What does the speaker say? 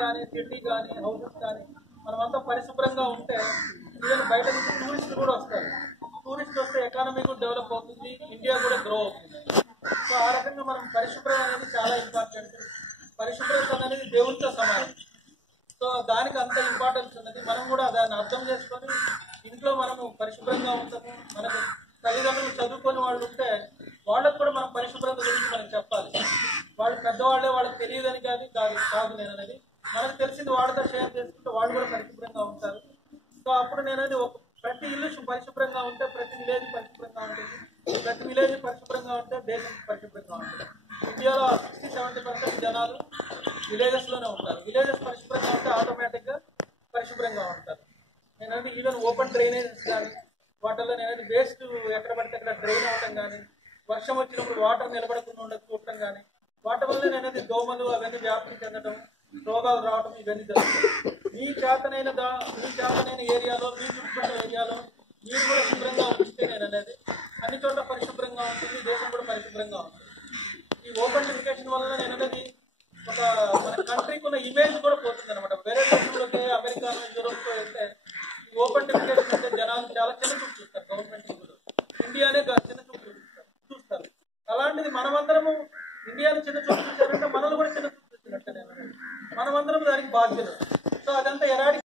కానీ సిటీ కానీ హౌసెస్ కానీ మనమంతా పరిశుభ్రంగా ఉంటే ఈవెన్ బయట నుంచి టూరిస్టులు కూడా వస్తారు. టూరిస్ట్ వస్తే ఎకానమీ కూడా డెవలప్ అవుతుంది, ఇండియా కూడా గ్రో అవుతుంది. సో ఆ రకంగా మనం పరిశుభ్రం అనేది చాలా ఇంపార్టెంట్. పరిశుభ్రత అనేది దేవునితో సమానం. సో దానికి అంత ఇంపార్టెన్స్ ఉన్నది. మనం కూడా దాన్ని అర్థం చేసుకొని ఇంట్లో మనము పరిశుభ్రంగా ఉంటాము. మనకు తల్లిదండ్రులు చదువుకొని వాళ్ళు ఉంటే వాళ్ళకు కూడా మనం పరిశుభ్రత గురించి మనం చెప్పాలి. వాళ్ళు పెద్దవాళ్ళే, వాళ్ళకి తెలియదని కాదు నేను అనేది, మనకు తెలిసింది వాళ్ళతో షేర్ చేసుకుంటే వాళ్ళు కూడా పరిశుభ్రంగా ఉంటారు. సో అప్పుడు నేనది ప్రతి ఇల్లు పరిశుభ్రంగా ఉంటే ప్రతి విలేజ్ పరిశుభ్రంగా ఉంటుంది. ప్రతి విలేజ్ పరిశుభ్రంగా ఉంటే దేశం పరిశుభ్రంగా ఉంటుంది. ఇండియాలో 60-70% జనాలు విలేజెస్లోనే ఉంటారు. విలేజెస్ పరిశుభ్రంగా ఉంటే ఆటోమేటిక్గా పరిశుభ్రంగా ఉంటారు. నేనది ఈవెన్ ఓపెన్ డ్రైనేజెస్ కానీ వాటిల్లో నేనది వేస్ట్ ఎక్కడ పడితే అక్కడ డ్రైన్ అవ్వటం కానీ, వర్షం వచ్చినప్పుడు వాటర్ నిలబడకుండా చూడటం కానీ, వాటి వల్ల నేనది దోమలు అవన్నీ వ్యాప్తి చెందడం, రోగాలు రావడం ఇవన్నీ జరుగుతాయి. మీ చేతనైన ఏరియాలో, మీ చుట్టుపక్కల ఏరియాలో మీరు కూడా శుభ్రంగా ఉంచితే నేను అనేది అన్ని చోట్ల పరిశుభ్రంగా ఉంటుంది, దేశం కూడా పరిశుభ్రంగా ఉంటుంది. ఈ ఓపెన్ ఎడ్యుకేషన్ వల్ల నేను అనేది మన కంట్రీకి ఉన్న ఇమేజ్ కూడా పోతుంది అనమాట. వేరే దేశంలోకి అమెరికా యూరోప్లో వెళ్తే ఈ ఓపెన్ ఎడ్యుకేషన్ అంటే జనాలు చాలా చిన్న చూపు చూస్తారు. గవర్నమెంట్ ఇండియానే చిన్న చూపు చూస్తారు. అలాంటిది మనమందరము ఇండియాని చిన్న చూపు చూసారంటే మనల్ని కూడా చిన్న చూపు చూసినట్టే. మనమందరం దానికి బాధ్యత. సో అదంతా ఎరాడి